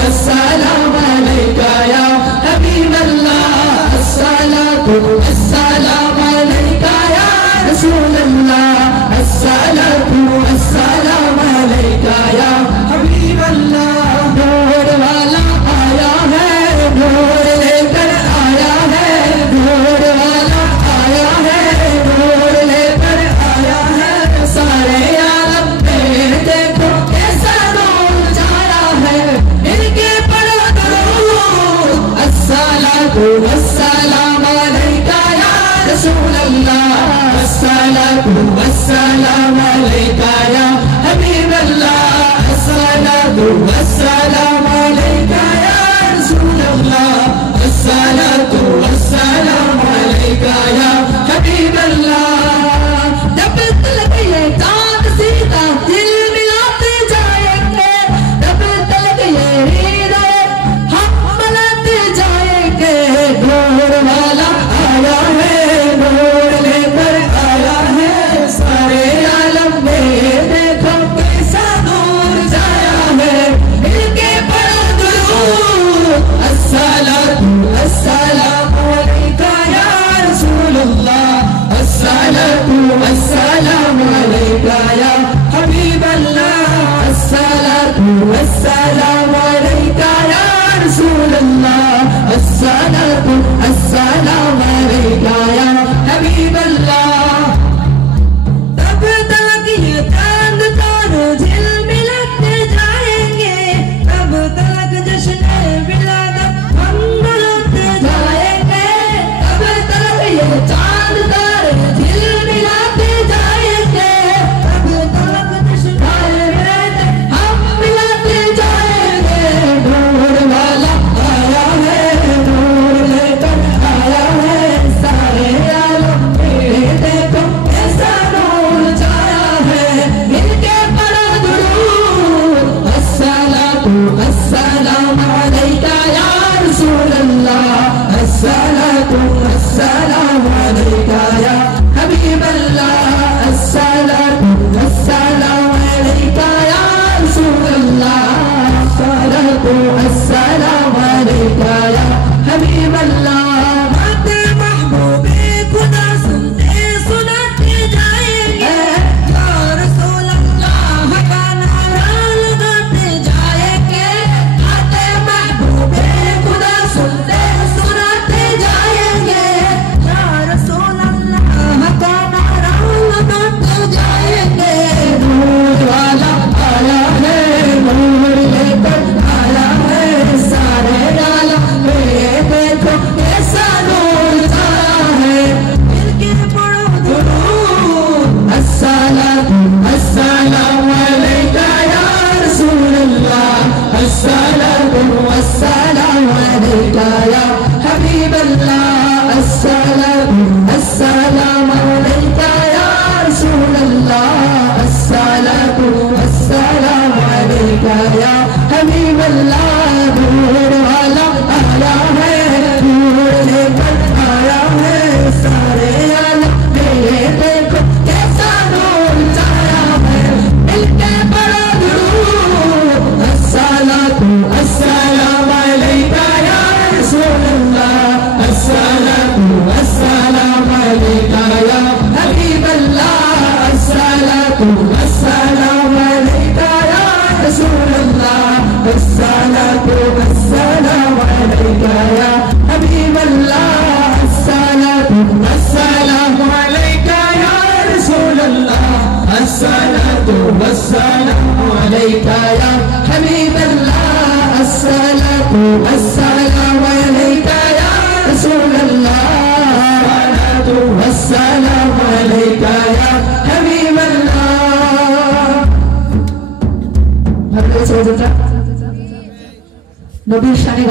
अस्सलाम अलैका या हबीब अल्लाह, अस्सलातु अस्सलाम अलैका या रसूल अल्लाह, अस्सलातु अस्सलाम अलैका या हबीब अल्लाह। नूर वाला आया है, नूर लेकर आया है, नूर वाला आया है, नूर लेकर आया है। सारे आलम में देखो कैसा नूर छाया है, इनके पढ़ो दुरूद, अस्सलातु अस्सलाम अलैका या रसूल अल्लाह, अस्सलातु अस्सलाम अलैका या हबीब अल्लाह, अस्सलातु अस्सलाम अलैका या रसूल अल्लाह, अस्सलातु अस्सलाम अलैका या हबीब अल्लाह। जब तक ये चाँद सीधा दिल मिलाते जाएंगे, तब तक ये हृदय हम मिलाते जाएंगे। नूर वाला आया है, नूर लेकर आया है, सारे आलम में देखो कैसा नूर छाया है, इनके पढ़ो दुरूद, अस्सलातु अस्सलामु अलैका या रसूल अल्लाह, अस्सलातु अस्सलामु अलैका या हबीब अल्लाह, अस्सलातु अस्सलामु अलैका या रसूल अल्लाह, अस्सलातु अस्सलामु अलैका या हबीब अल्लाह। तब तक ये चांद तारे झिलमिलाते जाएंगे, तब तक जश्न विलादत हम मनाते जाएंगे, तब तक ये चांद तारे झिलमिलाते जाएंगे, तब तक जश्न विलादत हम मिलाते जाएंगे। नूर वाला आया है, नूर लेकर आया है, सारे आलम में देखो कैसा नूर छाया है, इनके पढ़ो दुरूद, अस्सलातु अस्सलाम अलैका या रसूल अल्लाह, अस्सलातु अस्सलाम अलैका या हबीब अल्लाह, अस्सलातु अस्सलाम अलैका या रसूल अल्लाह, अस्सलातु अस्सलाम अलैका या हबीब अल्लाह। बाते महबूबे खुदा सुनते सुनाते जाएंगे, या रसूल अल्लाह का नारा लगाते जाएंगे। बाते महबूबे खुदा सुनते सुनाते जाएंगे, या रसूल अल्लाह का नारा लगाते जाएंगे। नूर वाला आया है, नूर लेकर आया है, सारे आलम में देखो कैसा नूर छाया है, इनके पढ़ो दुरूद, अस्सलातु अस्सलामु अलैका या रसूल अल्लाह, अस्सलातु अस्सलामु अलैका या हबीब अल्लाह, अस्सलातु अस्सलामु अलैका या रसूल अल्लाह, अस्सलातु अस्सलामु अलैका या हबीब अल्लाह। नूर वाला आया है, नूर लेकर आया है, सारे आलम में देखो कैसा नूर छाया है, इनके पढ़ो दुरूद, अस्सलातु अस्सलामु अलैका या रसूल अल्लाह, अस्सलातु अस्सलामु अलैका या हबीब अल्लाह, अस्सलातु अस्सलामु अलैका या रसूल अल्लाह, अस्सलातु अस्सलामु अलैका या हबीब अल्लाह, अस्सलातु अस्सलामु अलैका या रसूल अल्लाह, अस्सलातु अस्सलामु अलैका या हबीब अल्लाह, अस्सलातु अस्सलामु अलैका या रसूल अल्लाह, अस्सलातु अस्सलामु अलैका या हबीब अल्लाह। नबीर शानी